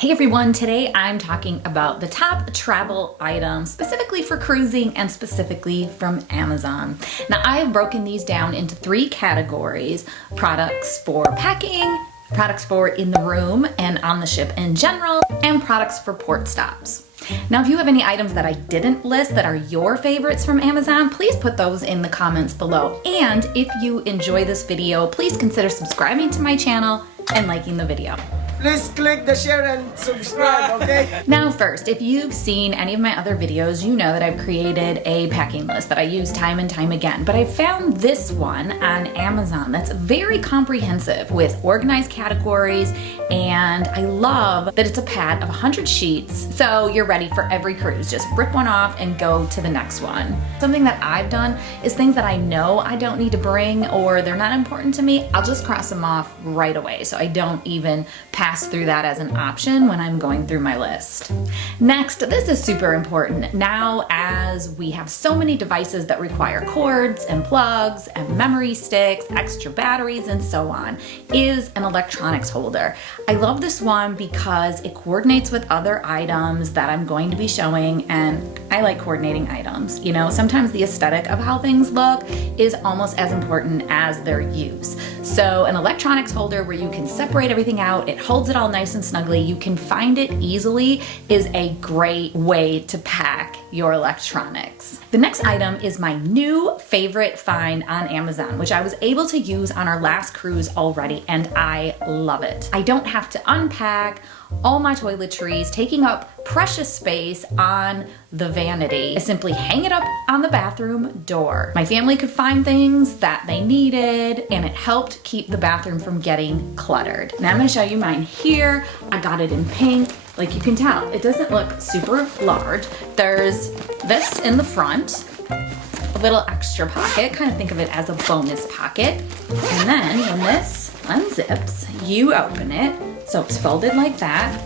Hey everyone, today I'm talking about the top travel items specifically for cruising and specifically from Amazon. Now I've broken these down into 3 categories: products for packing, products for in the room and on the ship in general, and products for port stops. Now if you have any items that I didn't list that are your favorites from Amazon, please put those in the comments below. And if you enjoy this video, please consider subscribing to my channel and liking the video. Please click the share and subscribe, okay? Now first, if you've seen any of my other videos, you know that I've created a packing list that I use time and time again, but I found this one on Amazon that's very comprehensive with organized categories, and I love that it's a pad of 100 sheets, so you're ready for every cruise. Just rip one off and go to the next one. Something that I've done is things that I know I don't need to bring or they're not important to me, I'll just cross them off right away, so I don't even pass through that as an option when I'm going through my list. Next, this is super important. Now, as we have so many devices that require cords and plugs and memory sticks, extra batteries, and so on, is an electronics holder. I love this one because it coordinates with other items that I'm going to be showing, and I like coordinating items. You know, sometimes the aesthetic of how things look is almost as important as their use. So an electronics holder where you can separate everything out, it holds it all nice and snugly, you can find it easily, is a great way to pack your electronics. The next item is my new favorite find on Amazon, which I was able to use on our last cruise already, and I love it. I don't have to unpack all my toiletries, taking up precious space on the vanity. I simply hang it up on the bathroom door. My family could find things that they needed, and it helped keep the bathroom from getting cluttered. Now I'm gonna show you mine here. I got it in pink. Like you can tell, it doesn't look super large. There's this in the front, a little extra pocket, kind of think of it as a bonus pocket. And then when this unzips, you open it, so it's folded like that.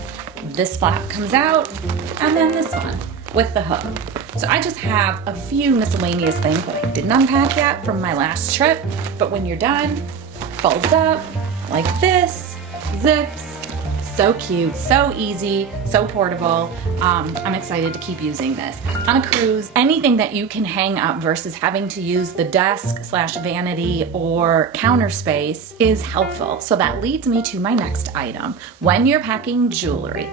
This flap comes out, and then this one with the hook. So I just have a few miscellaneous things that I didn't unpack yet from my last trip, but when you're done, folds up like this, zips. So cute, so easy, so portable. I'm excited to keep using this. On a cruise, anything that you can hang up versus having to use the desk/vanity or counter space is helpful. So that leads me to my next item. When you're packing jewelry,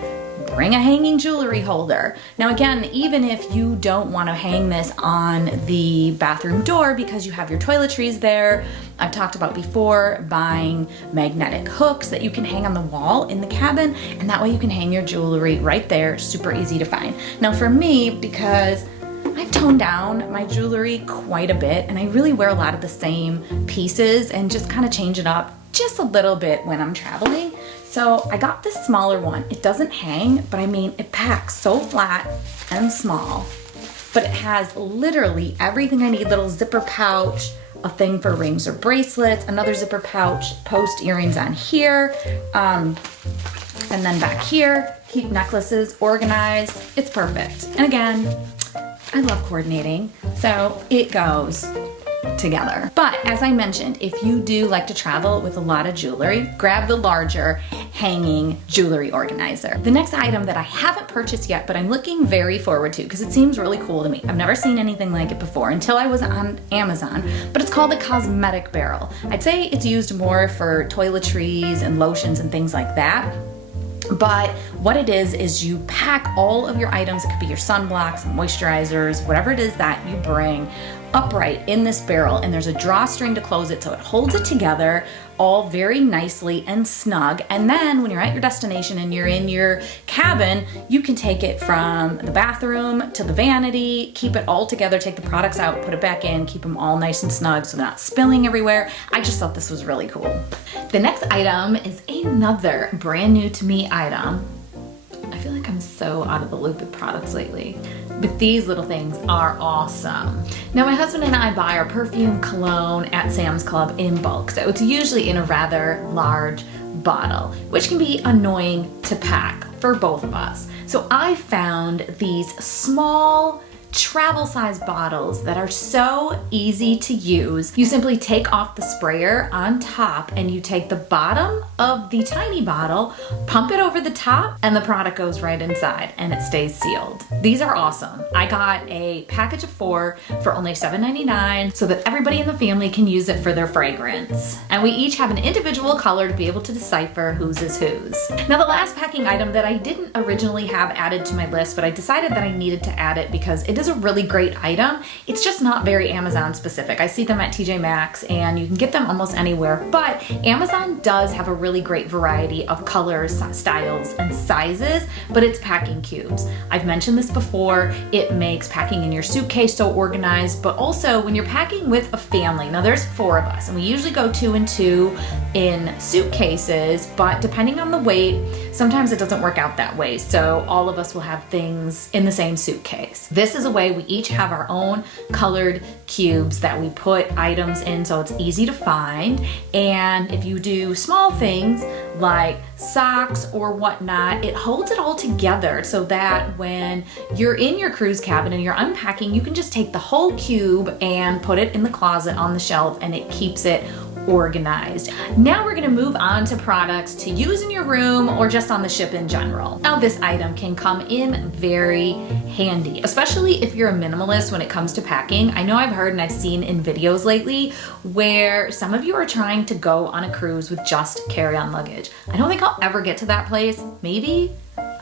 bring a hanging jewelry holder. Now again, even if you don't want to hang this on the bathroom door because you have your toiletries there, I've talked about before buying magnetic hooks that you can hang on the wall in the cabin, and that way you can hang your jewelry right there, super easy to find. Now for me, because I've toned down my jewelry quite a bit and I really wear a lot of the same pieces and just kind of change it up just a little bit when I'm traveling. So I got this smaller one. It doesn't hang, but I mean, it packs so flat and small, but it has literally everything I need. Little zipper pouch, a thing for rings or bracelets, another zipper pouch, post earrings on here, and then back here, keep necklaces organized. It's perfect. And again, I love coordinating, so it goes together. But as I mentioned, if you do like to travel with a lot of jewelry, grab the larger hanging jewelry organizer. The next item that I haven't purchased yet, but I'm looking very forward to because it seems really cool to me. I've never seen anything like it before until I was on Amazon, but it's called the COSMETIC barrel. I'd say it's used more for toiletries and lotions and things like that. But what it is you pack all of your items. It could be your sunblocks, moisturizers, whatever it is that you bring, upright in this barrel, and there's a drawstring to close it so it holds it together all very nicely and snug. And then when you're at your destination and you're in your cabin, you can take it from the bathroom to the vanity, keep it all together, take the products out, put it back in, keep them all nice and snug so they're not spilling everywhere. I just thought this was really cool. The next item is another brand new to me item. I feel like I'm so out of the loop with products lately, but these little things are awesome. Now my husband and I buy our perfume cologne at Sam's Club in bulk, so it's usually in a rather large bottle, which can be annoying to pack for both of us. So I found these small travel size bottles that are so easy to use. You simply take off the sprayer on top and you take the bottom of the tiny bottle, pump it over the top, and the product goes right inside and it stays sealed. These are awesome. I got a package of 4 for only $7.99 so that everybody in the family can use it for their fragrance. And we each have an individual color to be able to decipher whose is whose. Now the last packing item that I didn't originally have added to my list, but I decided that I needed to add it because it is a really great item. It's just not very Amazon specific. I see them at TJ Maxx and you can get them almost anywhere, but Amazon does have a really great variety of colors, styles, and sizes, but it's packing cubes. I've mentioned this before. It makes packing in your suitcase so organized, but also when you're packing with a family. Now there's 4 of us and we usually go 2 and 2 in suitcases, but depending on the weight, sometimes it doesn't work out that way. So all of us will have things in the same suitcase. This is a way we each have our own colored cubes that we put items in so it's easy to find. And if you do small things like socks or whatnot, it holds it all together so that when you're in your cruise cabin and you're unpacking, you can just take the whole cube and put it in the closet on the shelf and it keeps it organized. Now we're going to move on to products to use in your room or just on the ship in general. Now this item can come in very handy, especially if you're a minimalist when it comes to packing. I know I've heard and I've seen in videos lately where some of you are trying to go on a cruise with just carry-on luggage. I don't think I'll ever get to that place. Maybe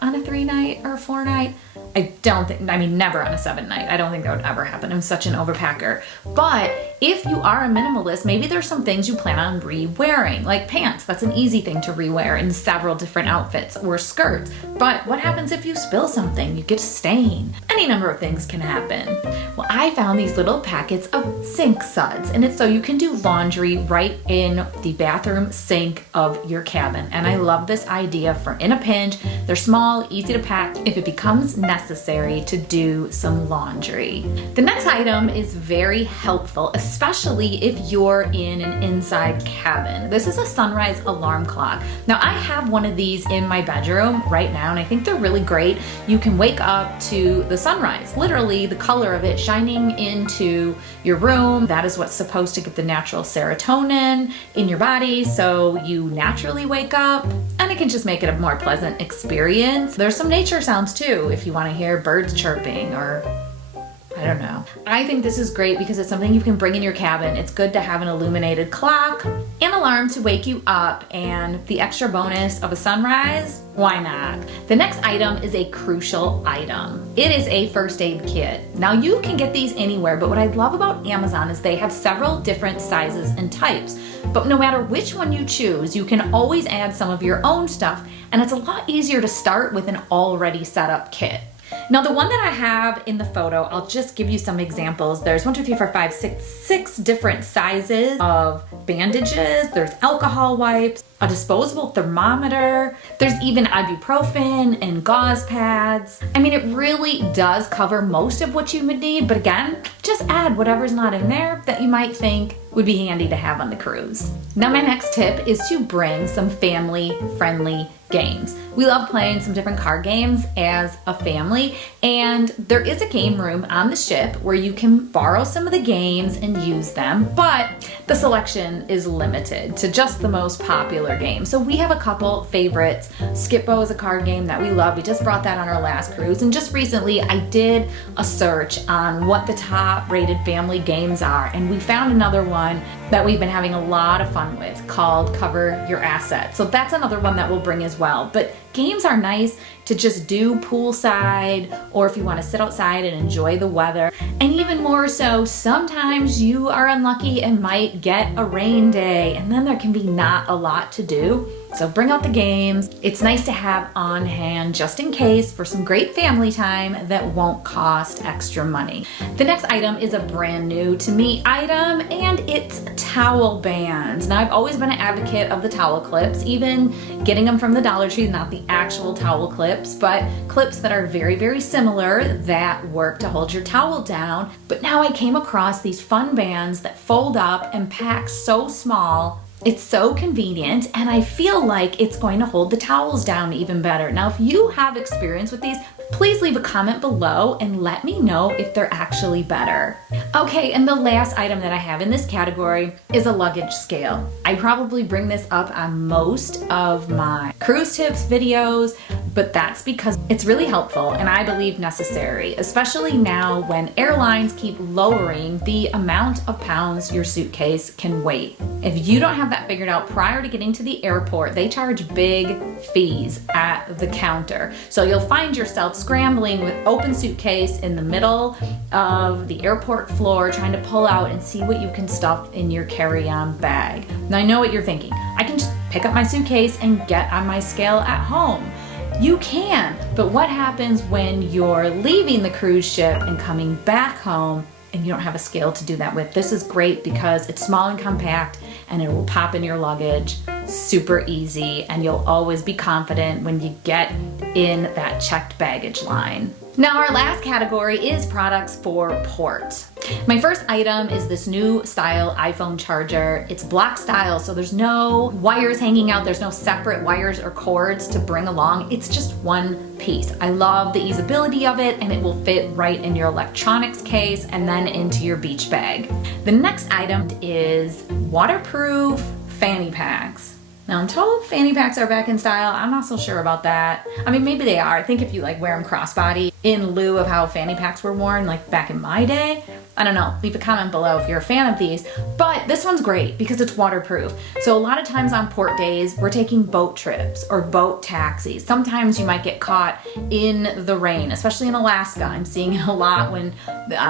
on a 3-night or 4-night. Never on a 7-night. I don't think that would ever happen. I'm such an overpacker. But if you are a minimalist, maybe there's some things you plan on re-wearing, like pants. That's an easy thing to re-wear in several different outfits, or skirts. But what happens if you spill something? You get a stain. Any number of things can happen. Well, I found these little packets of sink suds, and it's so you can do laundry right in the bathroom sink of your cabin. And I love this idea for in a pinch. They're small, easy to pack if it becomes necessary to do some laundry. The next item is very helpful, especially if you're in an inside cabin. This is a sunrise alarm clock. Now I have one of these in my bedroom right now and I think they're really great. You can wake up to the sunrise, literally the color of it shining into your room. That is what's supposed to get the natural serotonin in your body so you naturally wake up, and it can just make it a more pleasant experience. There's some nature sounds too if you want to hear birds chirping or I don't know. I think this is great because it's something you can bring in your cabin. It's good to have an illuminated clock, an alarm to wake you up, and the extra bonus of a sunrise, why not? The next item is a crucial item. It is a first aid kit. Now you can get these anywhere, but what I love about Amazon is they have several different sizes and types. But no matter which one you choose, you can always add some of your own stuff, and it's a lot easier to start with an already set up kit. Now the one that I have in the photo, I'll just give you some examples. There's 6 different sizes of bandages. There's alcohol wipes, a disposable thermometer. There's even ibuprofen and gauze pads. I mean, it really does cover most of what you would need, but again, just add whatever's not in there that you might think would be handy to have on the cruise. Now my next tip is to bring some family-friendly games. We love playing some different card games as a family, and there is a game room on the ship where you can borrow some of the games and use them, but the selection is limited to just the most popular games. So we have a couple favorites. Skip-Bo is a card game that we love. We just brought that on our last cruise, and just recently I did a search on what the top rated family games are, and we found another one that we've been having a lot of fun with called Cover Your Assets. So that's another one that we'll bring as well. But games are nice to just do poolside, or if you want to sit outside and enjoy the weather. And even more so, sometimes you are unlucky and might get a rain day, and then there can be not a lot to do. So bring out the games. It's nice to have on hand just in case for some great family time that won't cost extra money. The next item is a brand new to me item, and it's towel bands. Now I've always been an advocate of the towel clips, even getting them from the Dollar Tree, not the actual towel clips, but clips that are very, very similar that work to hold your towel down. But now I came across these fun bands that fold up and pack so small It's so convenient, and I feel like it's going to hold the towels down even better. Now, if you have experience with these, please leave a comment below and let me know if they're actually better. Okay, and the last item that I have in this category is a luggage scale. I probably bring this up on most of my cruise tips videos, but that's because it's really helpful and I believe necessary, especially now when airlines keep lowering the amount of pounds your suitcase can weigh. If you don't have that figured out prior to getting to the airport, they charge big fees at the counter. So you'll find yourself scrambling with open suitcase in the middle of the airport floor trying to pull out and see what you can stuff in your carry-on bag. Now I know what you're thinking. I can just pick up my suitcase and get on my scale at home. You can, but what happens when you're leaving the cruise ship and coming back home and you don't have a scale to do that with? This is great because it's small and compact and it will pop in your luggage super easy, and you'll always be confident when you get in that checked baggage line. Now our last category is products for port. My first item is this new style iPhone charger. It's block style, so there's no wires hanging out, there's no separate wires or cords to bring along. It's just one piece. I love the easeability of it, and it will fit right in your electronics case and then into your beach bag. The next item is waterproof fanny packs. Now I'm told fanny packs are back in style. I'm not so sure about that. I mean, maybe they are. I think if you like wear them crossbody in lieu of how fanny packs were worn like back in my day. I don't know, leave a comment below if you're a fan of these, but this one's great because it's waterproof. So a lot of times on port days, we're taking boat trips or boat taxis. Sometimes you might get caught in the rain, especially in Alaska. I'm seeing it a lot when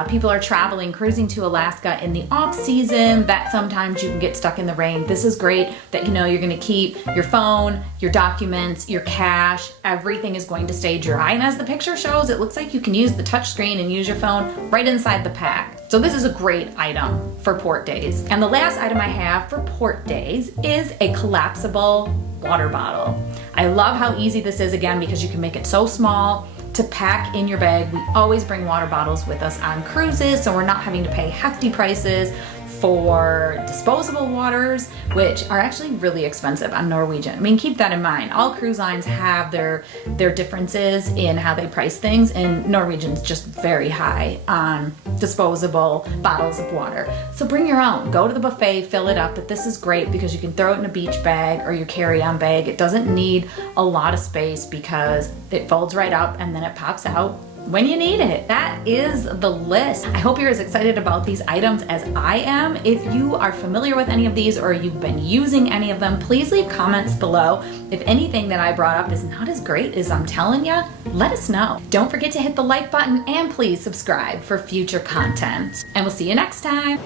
people are traveling, cruising to Alaska in the off season, that sometimes you can get stuck in the rain. This is great that you know you're gonna keep your phone, your documents, your cash, everything is going to stay dry. And as the picture shows, it looks like you can use the touch screen and use your phone right inside the pack. So this is a great item for port days. And the last item I have for port days is a collapsible water bottle. I love how easy this is, again, because you can make it so small to pack in your bag. We always bring water bottles with us on cruises, so we're not having to pay hefty prices for disposable waters, which are actually really expensive on Norwegian. I mean, keep that in mind. All cruise lines have their differences in how they price things, and Norwegian's just very high on disposable bottles of water. So bring your own. Go to the buffet, fill it up, but this is great because you can throw it in a beach bag or your carry-on bag. It doesn't need a lot of space because it folds right up and then it pops out when you need it. That is the list. I hope you're as excited about these items as I am. If you are familiar with any of these or you've been using any of them, please leave comments below. If anything that I brought up is not as great as I'm telling you, let us know. Don't forget to hit the like button and please subscribe for future content. And we'll see you next time.